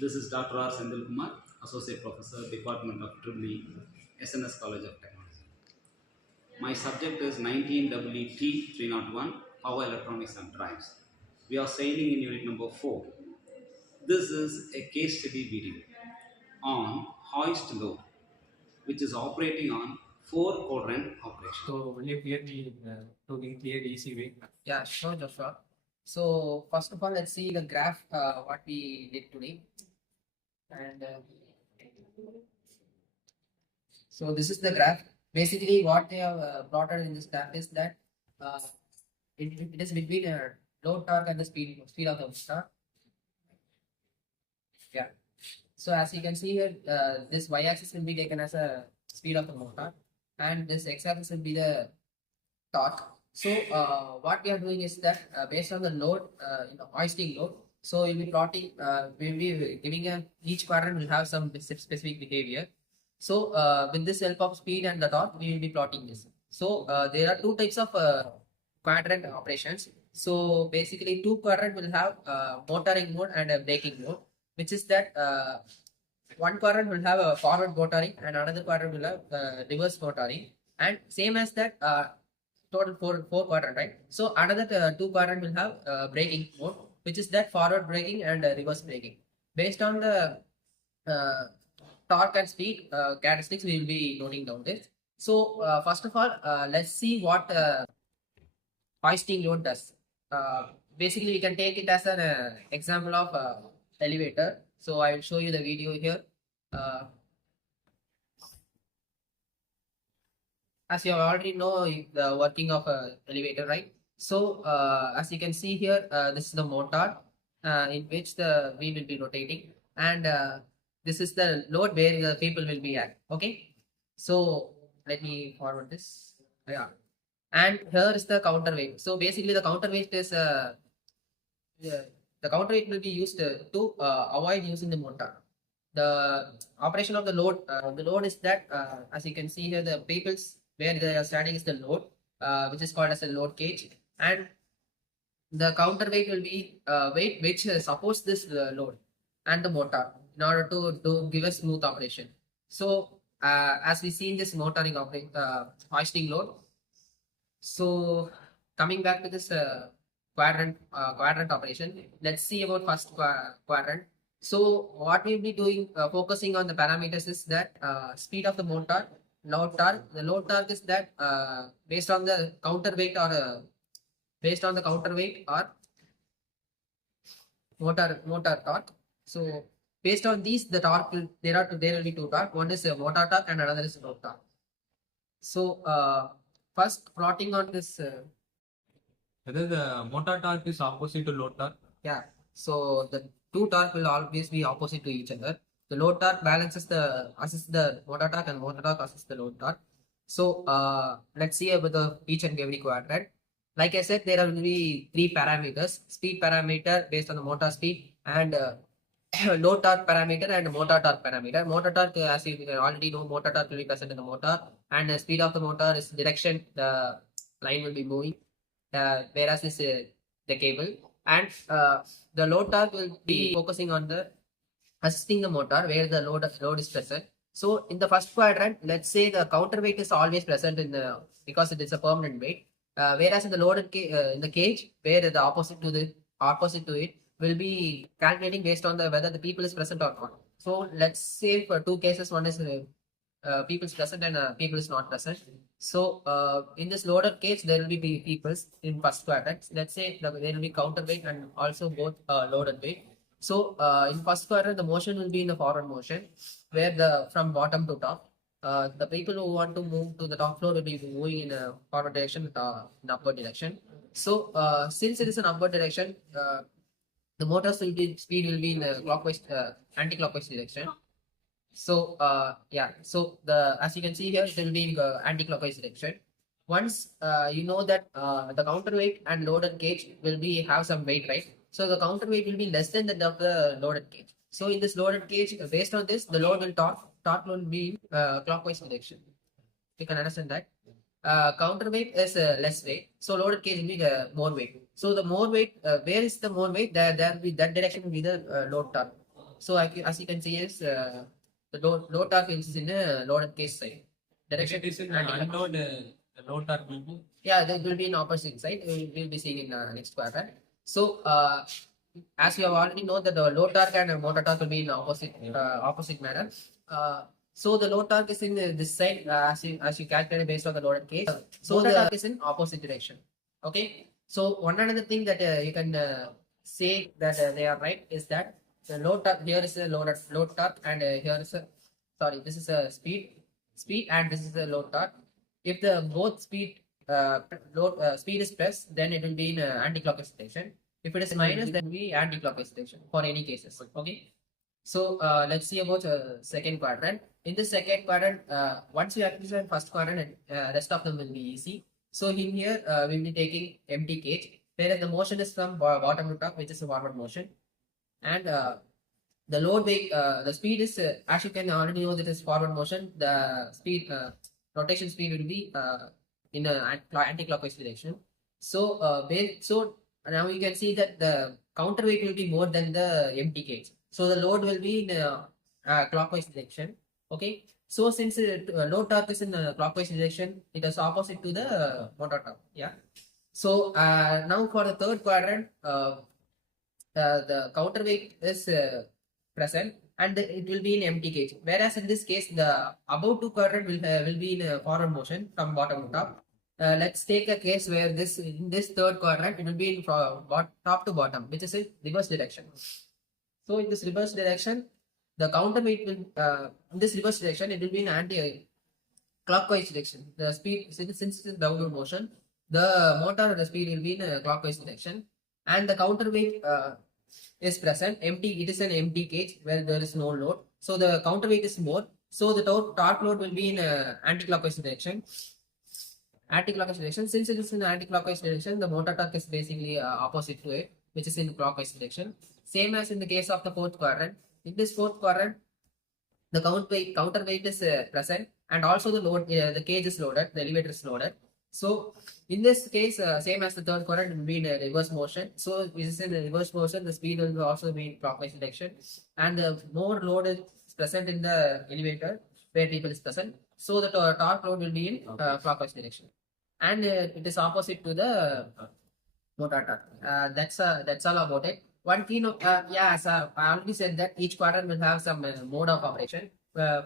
This is Dr. Senthil, Associate Professor, Department of EEE, SNS College of Technology. My subject is 19WT301, Power Electronics and Drives. We are sailing in unit number 4. This is a case study video on hoist load, which is operating on 4 quadrant operation. So will you clear me to be clear easy way? Yeah, sure, Joshua. So first of all, let's see the graph what we did today. And so this is the graph. Basically, what they have plotted in this graph is that uh, it is between load torque and the speed of the motor. Yeah. So as you can see here, this y-axis will be taken as a speed of the motor, and this x-axis will be the torque. So what we are doing is that based on the load, hoisting load, so we'll be plotting, we'll be giving each quadrant will have some specific behavior. So with this help of speed and the torque, we will be plotting this. So there are two types of quadrant operations. So basically, two quadrant will have motoring mode and a braking mode, which is that one quadrant will have a forward motoring and another quadrant will have reverse motoring, and same as that total four quadrant, right? So another two quadrant will have braking mode, which is that forward braking and reverse braking. Based on the torque and speed characteristics, we will be noting down this. So first of all, let's see what hoisting load does. Basically, we can take it as an example of elevator. So I will show you the video here. As you already know the working of a elevator, right? So as you can see here, this is the motor in which the wheel will be rotating, and this is the load where the people will be at. Okay, so let me forward this. Yeah, and here is the counterweight. So basically, the counterweight is the counterweight will be used to avoid using the motor. The operation of the load is that as you can see here, the people's where they are standing is the load, which is called as a load cage, and the counterweight will be weight which supports this load and the motor in order to give a smooth operation. So as we see in this motoring hoisting load. So coming back to this quadrant operation, let's see about first quadrant. So what we'll be doing, focusing on the parameters is that speed of the motor, load torque. The load torque is that based on the counterweight or motor torque. So based on these, the torque there will be two torque. One is a motor torque and another is load torque. So first plotting on this. Whether the motor torque is opposite to load torque? Yeah. So the two torque will always be opposite to each other. The load torque assists the motor torque, and motor torque assists the load torque. So let's see about the each and every quadrant. Like I said, there will be three parameters: speed parameter based on the motor speed, and load torque parameter and motor torque parameter. Motor torque, as you already know, motor torque will be present in the motor, and the speed of the motor is direction the line will be moving, whereas this the cable, and the load torque will be focusing on the assisting the motor where the load is present. So in the first quadrant, let's say the counterweight is always present in the because it is a permanent weight, whereas in the in the cage where the opposite to it will be calculating based on the whether the people is present or not. So let's say for two cases, one is people is present and people is not present. So in this loaded cage, there will be peoples in first quadrant. Let's say there will be counterweight and also both loaded weight. So in first quadrant, the motion will be in the forward motion, where the from bottom to top. The people who want to move to the top floor will be moving in a forward direction, in upward direction. So since it is an upward direction, the motor's speed will be in the clockwise, anti-clockwise direction. So yeah, so the as you can see here, it will be in anti-clockwise direction. Once you know that the counterweight and loaded cage will be have some weight, right? So the counterweight will be less than that of the loaded cage. So in this loaded cage, based on this, the load will torque will be clockwise direction. You can understand that. Counterweight is less weight, so loaded cage will be the more weight. So the more weight, where is the more weight? There will be that direction will be the load torque. So as you can see is the load torque is in a loaded case side. Direction It is in anti-clockwise. unload, the load torque will be. Yeah, that will be in opposite side. We'll be seeing in next quadrant. So as you have already know that the load torque and motor torque will be in opposite manner. So the load torque is in this side as you calculate based on the loaded case. So the torque is in opposite direction. Okay. So one another thing that you can say that they are right is that the load torque here is a load torque and here is a this is a speed and this is a load torque. If the both speed is plus, then it will be in anti-clockwise direction. If it is minus, then it will be anti-clockwise direction for any cases. Okay. So let's see about second quadrant. In the second quadrant, once you understand first quadrant, rest of them will be easy. So in here, we will be taking empty cage, whereas the motion is from bottom to top, which is a forward motion, and the load weight, the speed is as you can already know that is forward motion. The speed, rotation speed will be in a anti-clockwise direction. So so now you can see that the counterweight will be more than the empty cage. So the load will be in clockwise direction. Okay. So since load torque is in clockwise direction, it is opposite to the motor torque. Yeah. So now for the third quadrant, the counterweight is present and it will be in empty cage. Whereas in this case, the above two quadrant will be in forward motion from bottom to top. Let's take a case where in this third quadrant it will be in from top to bottom, which is in reverse direction. So in this reverse direction, the counterweight will in this reverse direction it will be in anti-clockwise direction. The speed since it is downward motion, the motor the speed will be in a clockwise direction, and the counterweight is present. It is an empty cage where there is no load. So the counterweight is more. So the torque load will be in anti-clockwise direction. Anti-clockwise direction. Since it is in anti-clockwise direction, the motor torque is basically opposite to it, which is in clockwise direction. Same as in the case of the fourth quadrant. In this fourth quadrant, the counterweight is present, and also the load, the cage is loaded, the elevator is loaded. So in this case, same as the third quadrant, it will be in a reverse motion. So this is in the reverse motion, the speed will also be in clockwise direction, and the more load is present in the elevator where people is present. So the torque load will be in clockwise direction, and it is opposite to the motor torque. That's all about it. One key note, as I already said that each quadrant will have some mode of operation,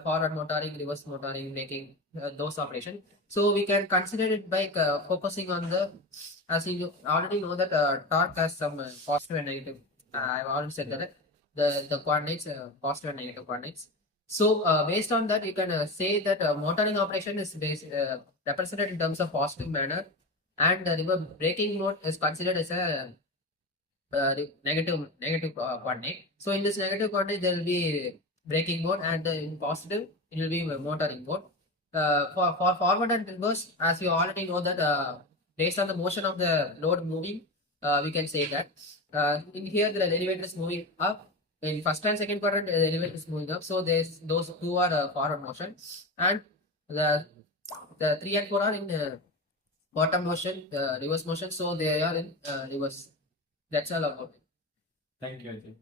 forward motoring, reverse motoring, braking, those operations. So we can consider it by focusing on as you already know that torque has some positive and negative. I've already said that the coordinates, positive and negative coordinates. So based on that, you can say that motoring operation is represented in terms of positive manner, and the braking mode is considered as a negative coordinate. So in this negative coordinate, there will be braking mode, and in positive, it will be motoring mode. For forward and reverse, as you already know that based on the motion of the load moving, we can say that in here the elevator is moving up. In first and second quadrant, the elevator is moving up. So those two are forward motion, and the 3 and 4 are in bottom motion, reverse motion. So they are in reverse. That's all about it. Thank you, Ajay.